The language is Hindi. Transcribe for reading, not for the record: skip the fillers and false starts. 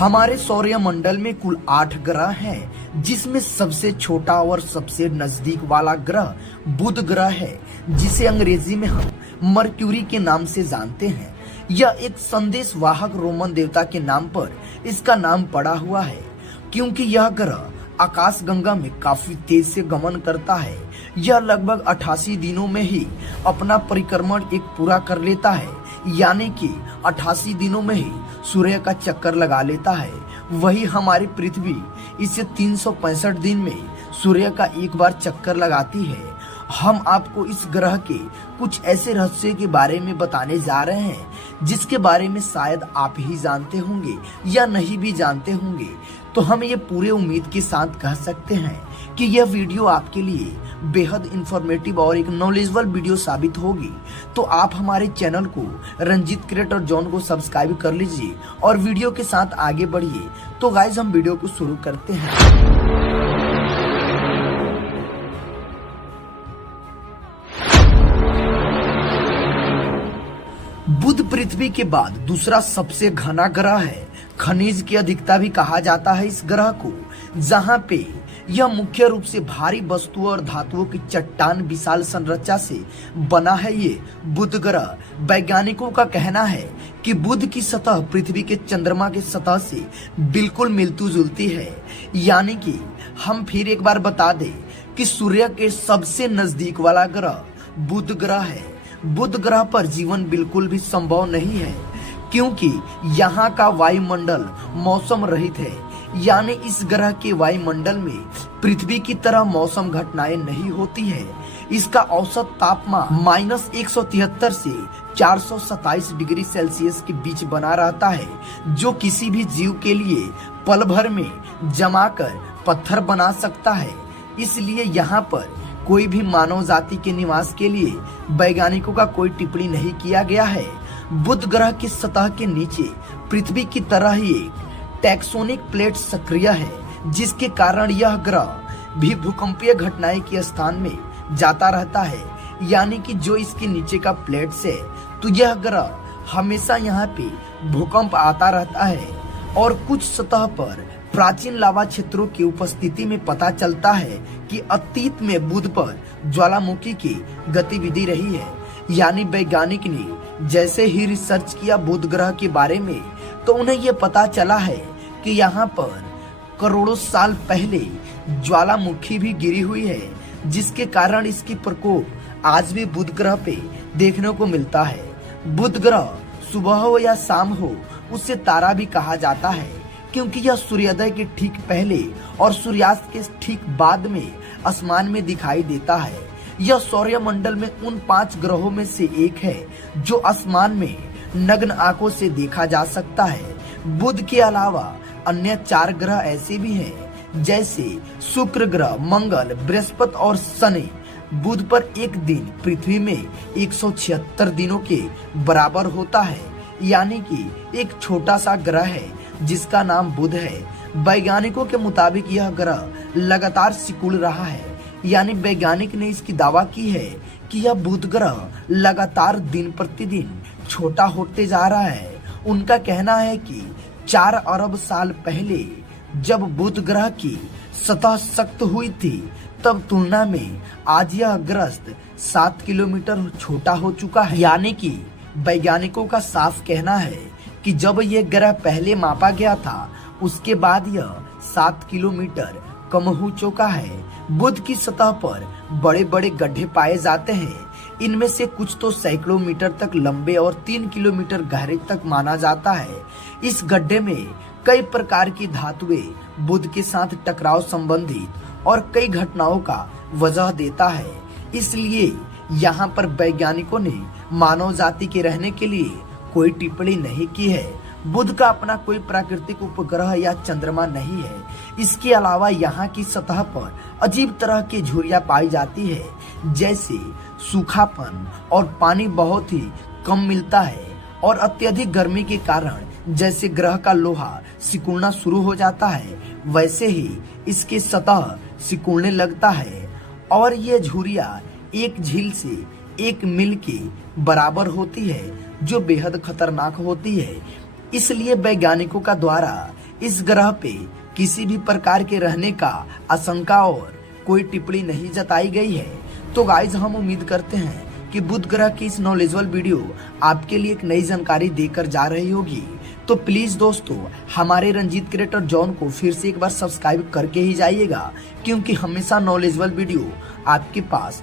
हमारे सौरमंडल में कुल 8 ग्रह हैं, जिसमें सबसे छोटा और सबसे नजदीक वाला ग्रह बुध ग्रह है, जिसे अंग्रेजी में हम मर्क्यूरी के नाम से जानते हैं। यह एक संदेश वाहक रोमन देवता के नाम पर इसका नाम पड़ा हुआ है, क्योंकि यह ग्रह आकाशगंगा में काफी तेज से गमन करता है। यह लगभग 88 दिनों में ही अपना परिक्रमण एक पूरा कर लेता है, यानी कि 88 दिनों में ही सूर्य का चक्कर लगा लेता है। वही हमारी पृथ्वी इसे 365 दिन में सूर्य का एक बार चक्कर लगाती है। हम आपको इस ग्रह के कुछ ऐसे रहस्य के बारे में बताने जा रहे हैं, जिसके बारे में शायद आप ही जानते होंगे या नहीं भी जानते होंगे। तो हम ये पूरे उम्मीद के साथ कह सकते हैं कि यह वीडियो आपके लिए बेहद इंफॉर्मेटिव और एक नॉलेजेबल वीडियो साबित होगी। तो आप हमारे चैनल को रंजीत क्रिएटर जोन को सब्सक्राइब कर लीजिए और वीडियो के साथ आगे बढ़िए। तो गाइस, हम वीडियो को शुरू करते हैं। बुध पृथ्वी के बाद दूसरा सबसे घना ग्रह है। खनिज की अधिकता भी कहा जाता है इस ग्रह को, जहां पे यह मुख्य रूप से भारी वस्तुओं और धातुओं की चट्टान विशाल संरचना से बना है। ये बुध ग्रह, वैज्ञानिकों का कहना है कि बुध की सतह पृथ्वी के चंद्रमा की सतह से बिल्कुल मिलती जुलती है। यानी कि हम फिर एक बार बता दें कि सूर्य के सबसे नजदीक वाला ग्रह बुध ग्रह है। बुध ग्रह पर जीवन बिल्कुल भी संभव नहीं है, क्योंकि यहाँ का वायुमंडल मौसम रहित है। यानी इस ग्रह के वायुमंडल में पृथ्वी की तरह मौसम घटनाएं नहीं होती है। इसका औसत तापमान -173 से 427 डिग्री सेल्सियस के बीच बना रहता है, जो किसी भी जीव के लिए पल भर में जमाकर पत्थर बना सकता है। इसलिए यहाँ पर कोई भी मानव जाति के निवास के लिए वैज्ञानिकों का कोई टिप्पणी नहीं किया गया है। बुध ग्रह की सतह के नीचे पृथ्वी की तरह ही एक टेक्टोनिक प्लेट सक्रिय है, जिसके कारण यह ग्रह भी भूकंपीय घटनाएं के स्थान में जाता रहता है। यानी कि जो इसके नीचे का प्लेट से, तो यह ग्रह हमेशा यहाँ पे भूकंप आता रहता है। और कुछ सतह पर प्राचीन लावा क्षेत्रों की उपस्थिति में पता चलता है कि अतीत में बुध पर ज्वालामुखी की गतिविधि रही है। यानी वैज्ञानिक ने जैसे ही रिसर्च किया बुध ग्रह के बारे में, तो उन्हें यह पता चला है कि यहाँ पर करोड़ों साल पहले ज्वालामुखी भी गिरी हुई है, जिसके कारण इसकी प्रकोप आज भी बुध ग्रह पे देखने को मिलता है। बुध ग्रह सुबह हो या शाम हो, उसे तारा भी कहा जाता है, क्योंकि यह सूर्योदय के ठीक पहले और सूर्यास्त के ठीक बाद में आसमान में दिखाई देता है। यह सौरमंडल में उन 5 ग्रहों में से एक है जो आसमान में नग्न आंखों से देखा जा सकता है। बुध के अलावा अन्य 4 ग्रह ऐसे भी हैं, जैसे शुक्र ग्रह, मंगल, बृहस्पति और शनि। बुध पर एक दिन पृथ्वी में 176 दिनों के बराबर होता है। यानी कि एक छोटा सा ग्रह है जिसका नाम बुध है। वैज्ञानिकों के मुताबिक यह ग्रह लगातार सिकुड़ रहा है। यानी वैज्ञानिक ने इसकी दावा की है कि यह बुध ग्रह लगातार दिन प्रतिदिन छोटा होते जा रहा है। उनका कहना है कि 4 अरब साल पहले जब बुध ग्रह की सतह सख्त हुई थी, तब तुलना में आज यह ग्रह 7 किलोमीटर छोटा हो चुका है। यानी कि वैज्ञानिकों का साफ कहना है कि जब यह ग्रह पहले मापा गया था, उसके बाद यह 7 किलोमीटर कम हो चुका है। बुध की सतह पर बड़े बड़े गड्ढे पाए जाते हैं। इनमें से कुछ तो सैकड़ों मीटर तक लंबे और 3 किलोमीटर गहरे तक माना जाता है। इस गड्ढे में कई प्रकार की धातुएं बुध के साथ टकराव संबंधित और कई घटनाओं का वजह देता है। इसलिए यहाँ पर वैज्ञानिकों ने मानव जाति के रहने के लिए कोई टिप्पणी नहीं की है। बुध का अपना कोई प्राकृतिक उपग्रह या चंद्रमा नहीं है। इसके अलावा यहाँ की सतह पर अजीब तरह की झुर्रियां पाई जाती है, जैसे सूखापन और पानी बहुत ही कम मिलता है। और अत्यधिक गर्मी के कारण जैसे ग्रह का लोहा सिकुड़ना शुरू हो जाता है, वैसे ही इसकी सतह सिकुड़ने लगता है। और ये झुर्रियां एक झील से 1 मील के बराबर होती है, जो बेहद खतरनाक होती है। इसलिए वैज्ञानिकों का द्वारा इस ग्रह पे किसी भी प्रकार के रहने का आशंका और कोई टिप्पणी नहीं जताई गई है। तो गाइज हम उम्मीद करते हैं कि बुध ग्रह की इस नॉलेजेबल वीडियो आपके लिए एक नई जानकारी देकर जा रही होगी। तो प्लीज दोस्तों हमारे रंजीत क्रिएटर जॉन को फिर से एक बार सब्सक्राइब करके ही जाइएगा, क्योंकि हमेशा नॉलेजेबल वीडियो आपके पास